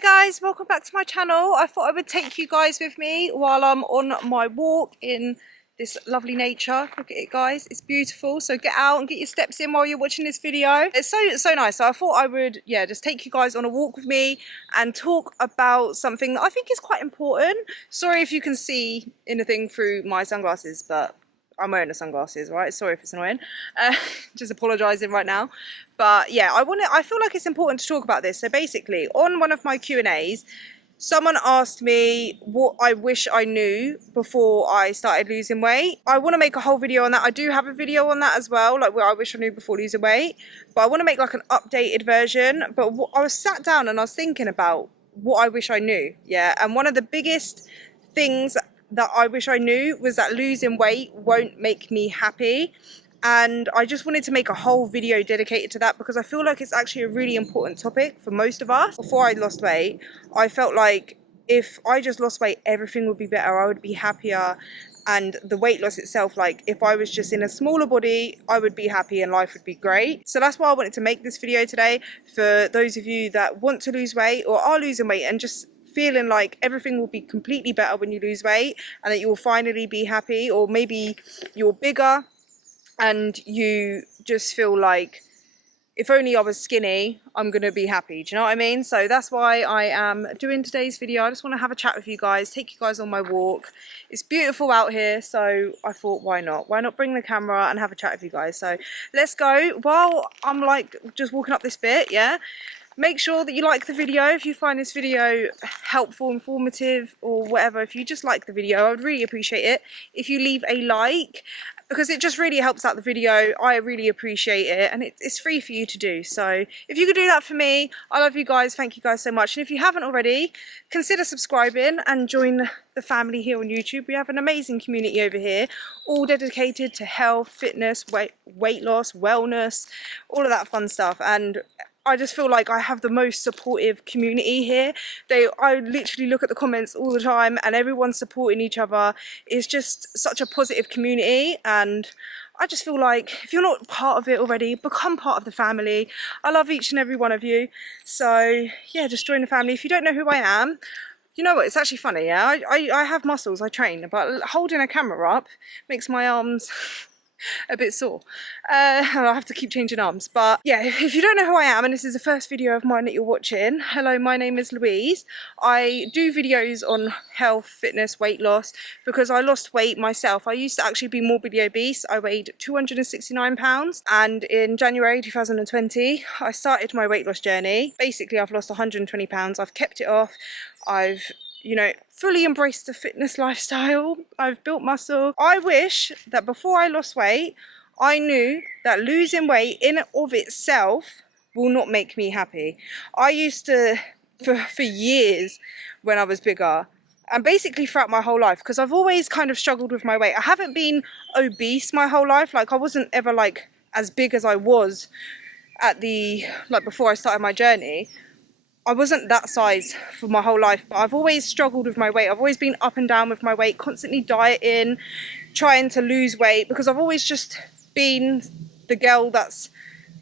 Hi guys, welcome back to my channel. I thought I would take you guys with me while I'm on my walk in this lovely nature. Look at it guys, it's beautiful. So get out and get your steps in while you're watching this video. It's so nice. So I thought I would just take you guys on a walk with me and talk about something that I think is quite important. Sorry if you can see anything through my sunglasses, but I'm wearing the sunglasses, right? Sorry if it's annoying. Just apologising right now. But yeah, I feel like it's important to talk about this. So basically, on one of my Q&As, someone asked me what I wish I knew before I started losing weight. I want to make a whole video on that. I do have a video on that as well, like what I wish I knew before losing weight. But I want to make like an updated version. But I was sat down and I was thinking about what I wish I knew. Yeah, and one of the biggest things that I wish I knew was that losing weight won't make me happy. And I just wanted to make a whole video dedicated to that because I feel like it's actually a really important topic for most of us. Before I lost weight, I felt like if I just lost weight, everything would be better. I would be happier. And the weight loss itself, like if I was just in a smaller body, I would be happy and life would be great. So that's why I wanted to make this video today, for those of you that want to lose weight or are losing weight and just feeling like everything will be completely better when you lose weight and that you will finally be happy. Or maybe you're bigger and you just feel like, if only I was skinny, I'm gonna be happy. Do you know what I mean? So that's why I am doing today's video. I just want to have a chat with you guys, take you guys on my walk. It's beautiful out here, so I thought, why not? Why not bring the camera and have a chat with you guys? So let's go. While I'm like just walking up this bit, yeah? Make sure that you like the video. If you find this video helpful, informative, or whatever, if you just like the video, I would really appreciate it if you leave a like, because it just really helps out the video. I really appreciate it, and it's free for you to do. So if you could do that for me, I love you guys. Thank you guys so much. And if you haven't already, consider subscribing and join the family here on YouTube. We have an amazing community over here, all dedicated to health, fitness, weight loss, wellness, all of that fun stuff. And I just feel like I have the most supportive community here. I literally look at the comments all the time and everyone's supporting each other. It's just such a positive community, and I just feel like if you're not part of it already, become part of the family. I love each and every one of you. So yeah, just join the family. If you don't know who I am, you know what, it's actually funny, yeah? I have muscles, I train, but holding a camera up makes my arms a bit sore. I'll have to keep changing arms. But yeah, if you don't know who I am and this is the first video of mine that you're watching, hello, my name is Louise. I do videos on health, fitness, weight loss because I lost weight myself. I used to actually be morbidly obese. I weighed 269 pounds, and in January 2020 I started my weight loss journey. Basically I've lost 120 pounds. I've kept it off. I've fully embraced the fitness lifestyle. I've built muscle. I wish that before I lost weight, I knew that losing weight in and of itself will not make me happy. I used to, for years when I was bigger, and basically throughout my whole life, because I've always kind of struggled with my weight. I haven't been obese my whole life. Like I wasn't ever like as big as I was at before I started my journey. I wasn't that size for my whole life, but I've always struggled with my weight. I've always been up and down with my weight, constantly dieting, trying to lose weight, because I've always just been the girl that's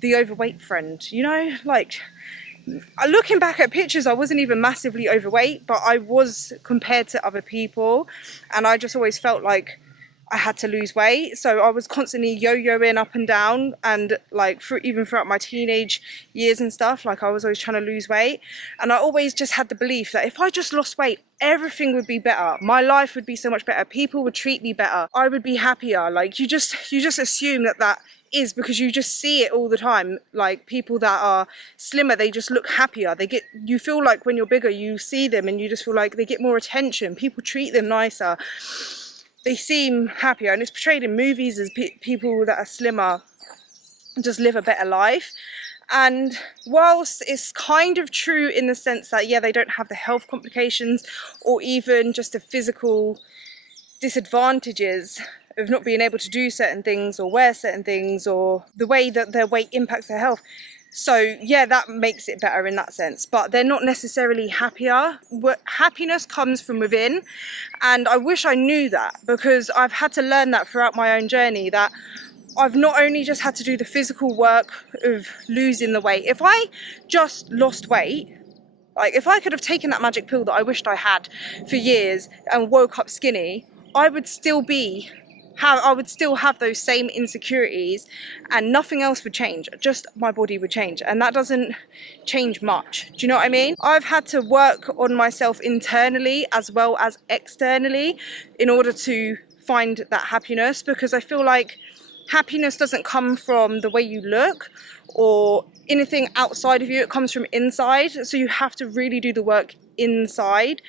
the overweight friend, you know? Like, looking back at pictures, I wasn't even massively overweight, but I was compared to other people, and I just always felt like I had to lose weight. So I was constantly yo-yoing up and down, and like even throughout my teenage years and stuff, like I was always trying to lose weight. And I always just had the belief that if I just lost weight, everything would be better. My life would be so much better. People would treat me better. I would be happier. Like you just assume that is because you just see it all the time. Like people that are slimmer, they just look happier. You feel like when you're bigger, you see them and you just feel like they get more attention. People treat them nicer. They seem happier, and it's portrayed in movies as people that are slimmer just live a better life. And whilst it's kind of true in the sense that, yeah, they don't have the health complications or even just the physical disadvantages of not being able to do certain things or wear certain things, or the way that their weight impacts their health. So yeah, that makes it better in that sense, but they're not necessarily happier. Happiness comes from within, and I wish I knew that, because I've had to learn that throughout my own journey, that I've not only just had to do the physical work of losing the weight. If I just lost weight, Like, if I could have taken that magic pill that I wished I had for years and woke up skinny, I would still have those same insecurities, and nothing else would change, just my body would change, and that doesn't change much. Do you know what I mean? I've had to work on myself internally as well as externally in order to find that happiness, because I feel like happiness doesn't come from the way you look or anything outside of you, it comes from inside. So you have to really do the work inside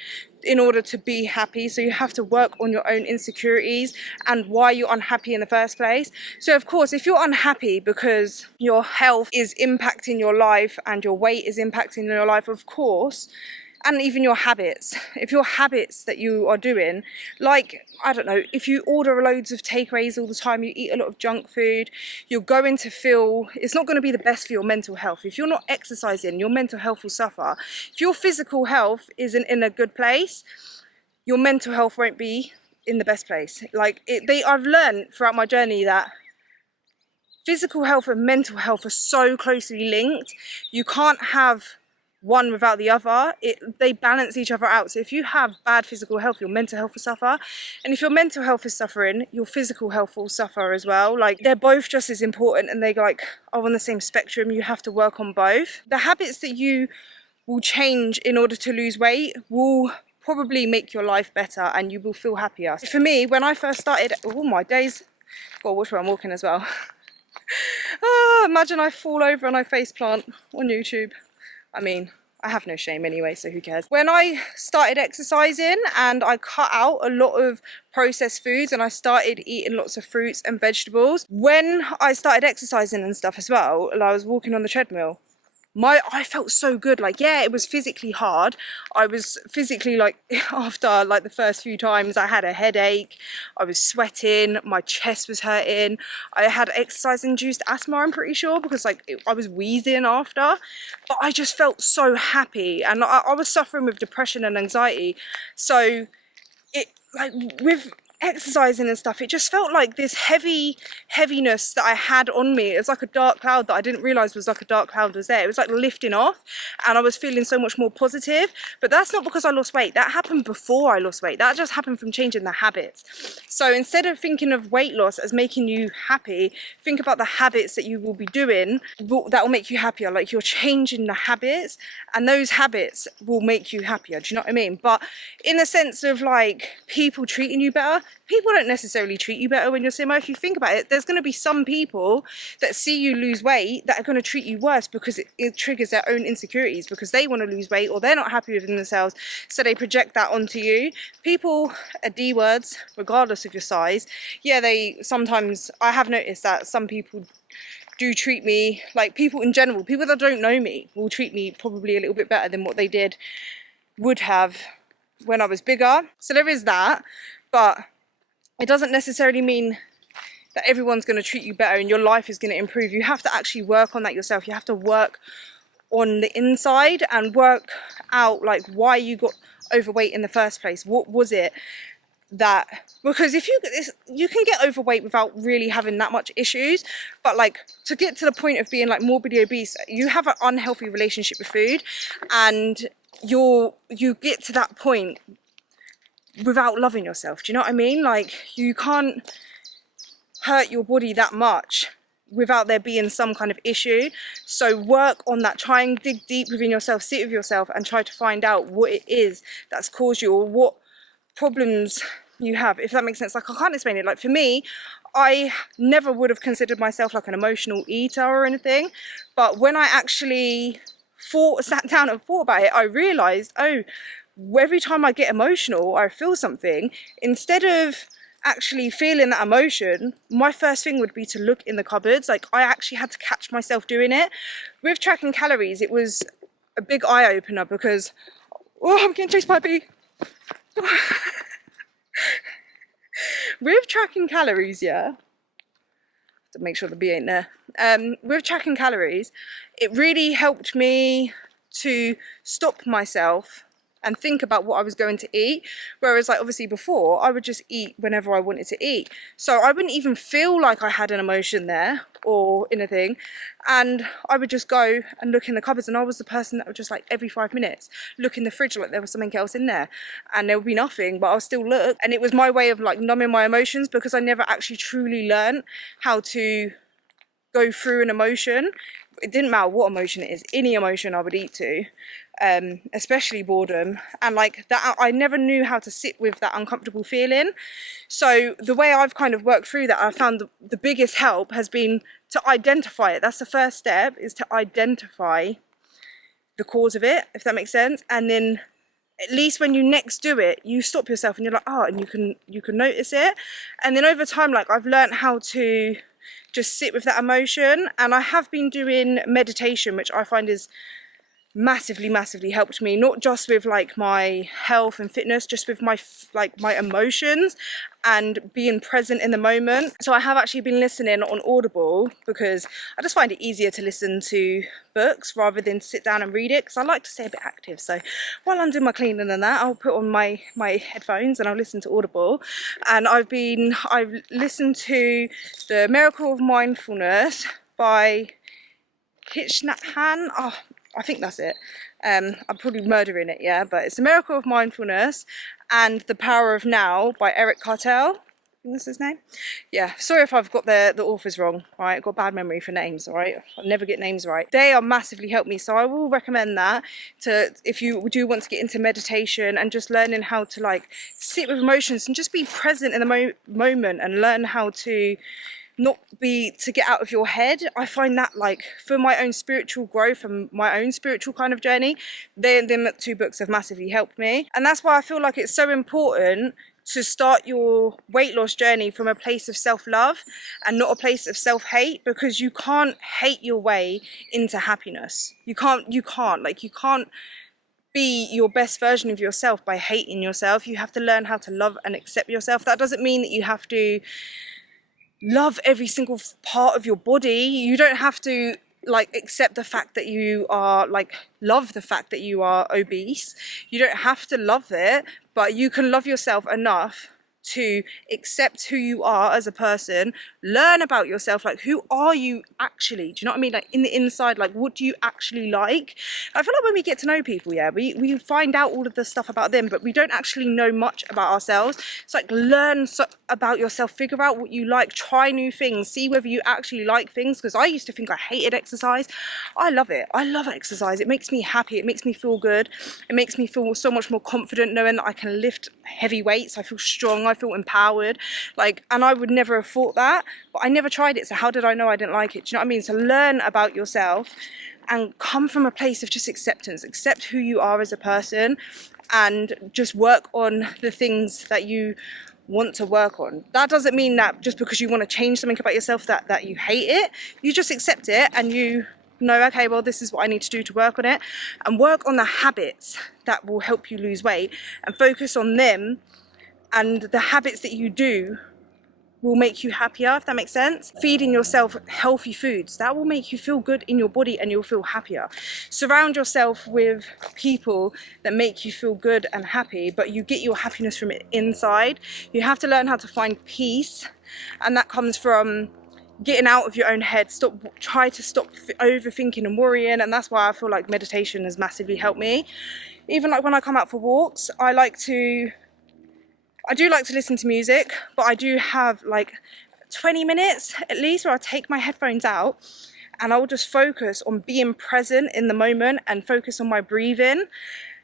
in order to be happy. So you have to work on your own insecurities and why you're unhappy in the first place. So of course, if you're unhappy because your health is impacting your life and your weight is impacting your life, of course, and even your habits, if your habits that you are doing, like, I don't know, if you order loads of takeaways all the time, you eat a lot of junk food, you're going to feel, it's not going to be the best for your mental health. If you're not exercising, your mental health will suffer. If your physical health isn't in a good place, your mental health won't be in the best place. Like, I've learned throughout my journey that physical health and mental health are so closely linked. You can't have one without the other. They balance each other out. So if you have bad physical health, your mental health will suffer, and if your mental health is suffering, your physical health will suffer as well. Like, they're both just as important, and they like are on the same spectrum. You have to work on both. The habits that you will change in order to lose weight will probably make your life better, and you will feel happier. For me, when I first started, oh my days, gotta watch where I'm walking as well. Imagine I fall over and I face plant on YouTube. I mean, I have no shame anyway, so who cares? When I started exercising and I cut out a lot of processed foods and I started eating lots of fruits and vegetables, when I started exercising and stuff as well, and I was walking on the treadmill, I felt so good. Like, yeah, it was physically hard. I was physically, like, after like the first few times, I had a headache, I was sweating, my chest was hurting, I had exercise induced asthma, I'm pretty sure, because like I was wheezing after, but I just felt so happy. And I was suffering with depression and anxiety, so it, like, with exercising and stuff, it just felt like this heaviness that I had on me. It was like a dark cloud that I didn't realize was like a dark cloud was there. It was like lifting off, and I was feeling so much more positive. But that's not because I lost weight. That happened before I lost weight. That just happened from changing the habits. So instead of thinking of weight loss as making you happy, think about the habits that you will be doing that will make you happier. Like, you're changing the habits, and those habits will make you happier. Do you know what I mean? But in the sense of like people treating you better, people don't necessarily treat you better when you're slimmer. If you think about it, there's going to be some people that see you lose weight that are going to treat you worse because it triggers their own insecurities, because they want to lose weight or they're not happy with themselves, so they project that onto you. People are D words regardless of your size. Yeah, sometimes, I have noticed that some people do treat me, like people in general, people that don't know me will treat me probably a little bit better than what they would have when I was bigger. So there is that, but it doesn't necessarily mean that everyone's going to treat you better and your life is going to improve. You have to actually work on that yourself. You have to work on the inside and work out like why you got overweight in the first place. What was it that, because if you can get overweight without really having that much issues, but like to get to the point of being like morbidly obese, you have an unhealthy relationship with food, and you get to that point without loving yourself. Do you know what I mean? Like, you can't hurt your body that much without there being some kind of issue. So work on that. Try and dig deep within yourself, sit with yourself and try to find out what it is that's caused you, or what problems you have, if that makes sense. Like, I can't explain it. Like, for me, I never would have considered myself like an emotional eater or anything, but when I actually sat down and thought about it, I realized, oh, every time I get emotional, I feel something, instead of actually feeling that emotion, my first thing would be to look in the cupboards. Like, I actually had to catch myself doing it. With tracking calories, it was a big eye-opener, because, oh, I'm getting chased by a bee. With tracking calories, yeah, to make sure the bee ain't there. With tracking calories, it really helped me to stop myself and think about what I was going to eat. Whereas like obviously before I would just eat whenever I wanted to eat, so I wouldn't even feel like I had an emotion there or anything, and I would just go and look in the cupboards, and I was the person that would just like every 5 minutes look in the fridge like there was something else in there, and there would be nothing, but I'll still look. And it was my way of like numbing my emotions, because I never actually truly learned how to go through an emotion. It didn't matter what emotion it is, any emotion I would eat to, especially boredom, and like that I never knew how to sit with that uncomfortable feeling. So the way I've kind of worked through that, I found the biggest help has been to identify it. That's the first step, is to identify the cause of it, if that makes sense. And then at least when you next do it, you stop yourself and you're like, oh, and you can notice it. And then over time, like I've learned how to just sit with that emotion. And I have been doing meditation, which I find is massively helped me, not just with like my health and fitness, just with my emotions and being present in the moment. So I have actually been listening on Audible, because I just find it easier to listen to books rather than sit down and read it, because I like to stay a bit active. So while I'm doing my cleaning and that, I'll put on my headphones and I'll listen to Audible. And I've listened to The Miracle of Mindfulness by Thich Nhat Hanh. Oh, I think that's it. I'm probably murdering it, yeah, but it's The Miracle of Mindfulness and The Power of Now by Eric Cartel. I think that's his name. Yeah, sorry if I've got the authors wrong, right? I've got bad memory for names, all right? I never get names right. They are massively helped me, so I will recommend that if you do want to get into meditation and just learning how to like sit with emotions and just be present in the moment and learn how to to get out of your head. I find that like for my own spiritual growth and my own spiritual kind of journey, them two books have massively helped me. And that's why I feel like it's so important to start your weight loss journey from a place of self-love and not a place of self-hate, because you can't hate your way into happiness. You can't be your best version of yourself by hating yourself. You have to learn how to love and accept yourself. That doesn't mean that you have to love every single part of your body. You don't have to like accept the fact that you are like love the fact that you are obese. You don't have to love it, but you can love yourself enough to accept who you are as a person, learn about yourself, like who are you actually, do you know what I mean, like in the inside, like what do you actually like? I feel like when we get to know people, yeah, we find out all of the stuff about them, but we don't actually know much about ourselves. It's like learn about yourself, figure out what you like, try new things, see whether you actually like things, because I used to think I hated exercise. I love it. I love exercise. It makes me happy, it makes me feel good, it makes me feel so much more confident knowing that I can lift heavy weights. I feel strong, I feel empowered, like, and I would never have thought that, but I never tried it, so how did I know I didn't like it? Do you know what I mean? So learn about yourself and come from a place of just acceptance, accept who you are as a person, and just work on the things that you want to work on. That doesn't mean that just because you want to change something about yourself that you hate it. You just accept it and you know, okay, well, this is what I need to do to work on it, and work on the habits that will help you lose weight and focus on them, and the habits that you do will make you happier, if that makes sense. Feeding yourself healthy foods, that will make you feel good in your body and you'll feel happier. Surround yourself with people that make you feel good and happy, but you get your happiness from inside. You have to learn how to find peace, and that comes from getting out of your own head. Try to stop overthinking and worrying, and that's why I feel like meditation has massively helped me. Even like when I come out for walks, I do like to listen to music, but I do have like 20 minutes at least where I take my headphones out and I'll just focus on being present in the moment and focus on my breathing.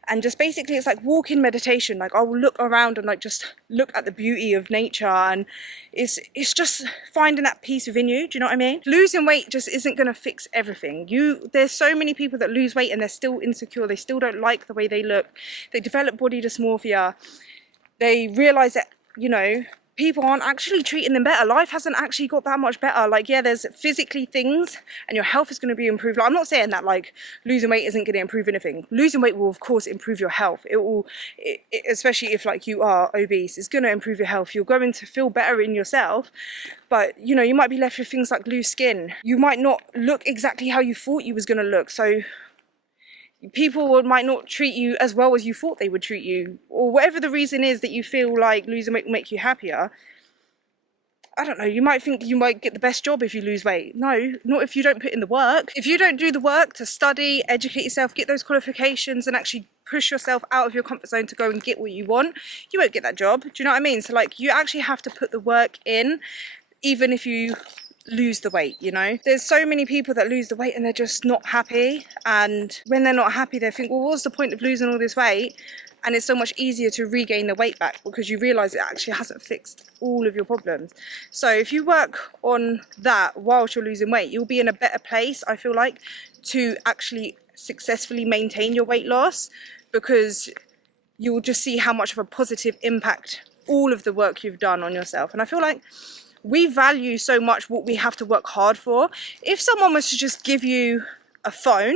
And just basically it's like walking meditation. Like I will look around and like just look at the beauty of nature, and it's just finding that peace within you. Do you know what I mean? Losing weight just isn't going to fix everything. There's so many people that lose weight and they're still insecure. They still don't like the way they look. They develop body dysmorphia. They realize that, you know, people aren't actually treating them better. Life hasn't actually got that much better. Like, yeah, there's physically things and your health is going to be improved. Like, I'm not saying that like losing weight isn't going to improve anything. Losing weight will of course improve your health. It will, especially if like you are obese, it's going to improve your health. You're going to feel better in yourself, but you know, you might be left with things like loose skin. You might not look exactly how you thought you was going to look. So people might not treat you as well as you thought they would treat you, or whatever the reason is that you feel like losing weight will make you happier. I don't know, you might think you might get the best job if you lose weight. No, not if you don't put in the work. If you don't do the work to study, educate yourself, get those qualifications and actually push yourself out of your comfort zone to go and get what you want, you won't get that job. Do you know what I mean? So like, you actually have to put the work in, even if you lose the weight, you know. There's so many people that lose the weight and they're just not happy, and when they're not happy they think, well, what's the point of losing all this weight? And it's so much easier to regain the weight back because you realize it actually hasn't fixed all of your problems. So if you work on that whilst you're losing weight, you'll be in a better place, I feel like, to actually successfully maintain your weight loss, because you'll just see how much of a positive impact all of the work you've done on yourself. And I feel like we value so much what we have to work hard for. If someone was to just give you a phone,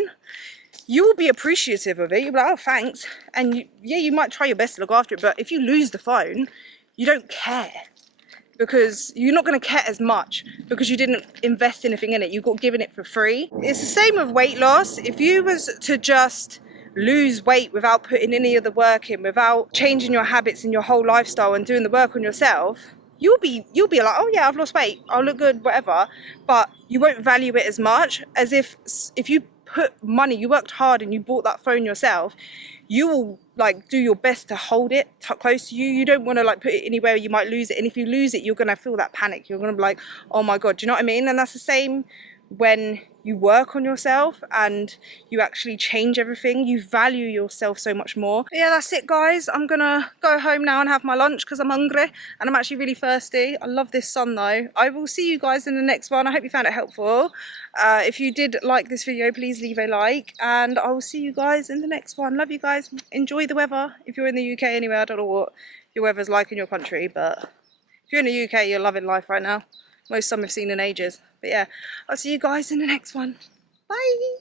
you will be appreciative of it. You'll be like, oh, thanks. And you might try your best to look after it. But if you lose the phone, you don't care, because you're not going to care as much because you didn't invest anything in it. You got given it for free. It's the same with weight loss. If you was to just lose weight without putting any of the work in, without changing your habits and your whole lifestyle and doing the work on yourself, you'll be like, oh yeah, I've lost weight, I'll look good, whatever. But you won't value it as much as if you put money, you worked hard and you bought that phone yourself, you will like do your best to hold it close to you. You don't want to like put it anywhere you might lose it. And if you lose it, you're going to feel that panic. You're going to be like, oh my God, do you know what I mean? And that's the same when you work on yourself and you actually change everything. You value yourself so much more. But yeah, that's it, guys. I'm gonna go home now and have my lunch because I'm hungry and I'm actually really thirsty. I love this sun though. I will see you guys in the next one. I hope you found it helpful. If you did like this video, please leave a like, and I will see you guys in the next one. Love you guys. Enjoy the weather. If you're in the UK anyway, I don't know what your weather's like in your country, but if you're in the UK, you're loving life right now. Most sun we've seen in ages. But yeah, I'll see you guys in the next one. Bye!